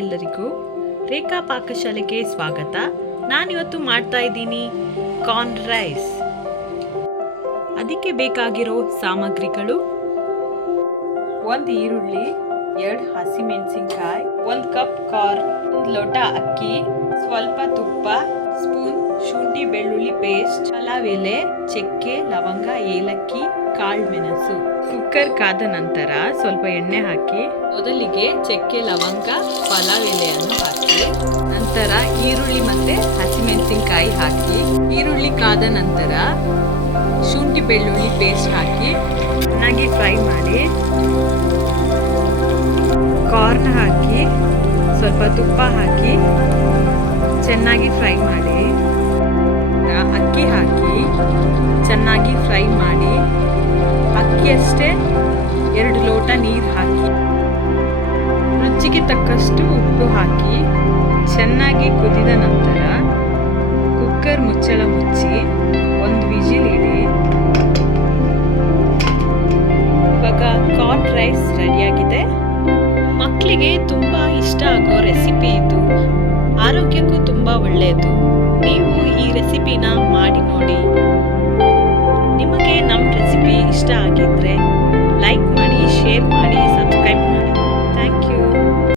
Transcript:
ಎಲ್ಲರಿಗೂ ರೇಖಾ ಪಾಕಶಾಲೆಗೆ ಸ್ವಾಗತ. ನಾನಿವತ್ತು ಮಾಡ್ತಾ ಇದ್ದೀನಿ ಕಾರ್ನ್ ರೈಸ್. ಅದಕ್ಕೆ ಬೇಕಾಗಿರೋ ಸಾಮಗ್ರಿಗಳು: 1 ಈರುಳ್ಳಿ, 2 ಹಸಿಮೆಣಸಿನಕಾಯಿ, 1 ಕಪ್ ಕಾರ್ನ್, 1 ಲೋಟ ಅಕ್ಕಿ, ಸ್ವಲ್ಪ ತುಪ್ಪ, ಸ್ಪೂನ್ ಶುಂಠಿ ಬೆಳ್ಳುಳ್ಳಿ ಪೇಸ್ಟ್, ಪಲಾವ್ ಎಲೆ, ಚಕ್ಕೆ, ಲವಂಗ, ಏಲಕ್ಕಿ, ಕಾಳು ಮೆಣಸು. ಕುಕ್ಕರ್ ಕಾದ ನಂತರ ಸ್ವಲ್ಪ ಎಣ್ಣೆ ಹಾಕಿ ಮೊದಲಿಗೆ ಚಕ್ಕೆ, ಲವಂಗ, ಪಲಾವ್ ಎಲೆಯನ್ನು ಹಾಕಿ ನಂತರ ಈರುಳ್ಳಿ ಮತ್ತೆ ಹಸಿಮೆಣಸಿನಕಾಯಿ ಹಾಕಿ ಈರುಳ್ಳಿ ಕಾದ ನಂತರ ಶುಂಠಿ ಬೆಳ್ಳುಳ್ಳಿ ಪೇಸ್ಟ್ ಹಾಕಿ ಚೆನ್ನಾಗಿ ಫ್ರೈ ಮಾಡಿ ಕಾರ್ನ್ ಹಾಕಿ ಸ್ವಲ್ಪ ತುಪ್ಪ ಹಾಕಿ ಚೆನ್ನಾಗಿ ಫ್ರೈ ಮಾಡಿ ಅಕ್ಕಿ ಹಾಕಿ ಚೆನ್ನಾಗಿ ಫ್ರೈ ಮಾಡಿ ಅಕ್ಕಿಯಷ್ಟೇ 2 ಲೋಟ ನೀರು ಹಾಕಿ ರುಚಿಗೆ ತಕ್ಕಷ್ಟು ಉಪ್ಪು ಹಾಕಿ ಚೆನ್ನಾಗಿ ಕುದಿದ ನಂತರ ಕುಕ್ಕರ್ ಮುಚ್ಚಳ ಮುಚ್ಚಿ 1 ವಿಜಿಲ್ ಇಡಿ. ಇವಾಗ ಕಾರ್ನ್ ರೈಸ್ ರೆಡಿಯಾಗಿದೆ. ಮಕ್ಕಳಿಗೆ ತುಂಬ ಇಷ್ಟ ಆಗೋ ರೆಸಿಪಿ ಇದು. ಆರೋಗ್ಯಕ್ಕೂ ತುಂಬ ಒಳ್ಳೆಯದು. ನೀವು ಈ ರೆಸಿಪಿನ ಮಾಡಿ ನೋಡಿ. ನಿಮಗೆ ನಮ್ಮ ರೆಸಿಪಿ ಇಷ್ಟ ಆಗಿದೆ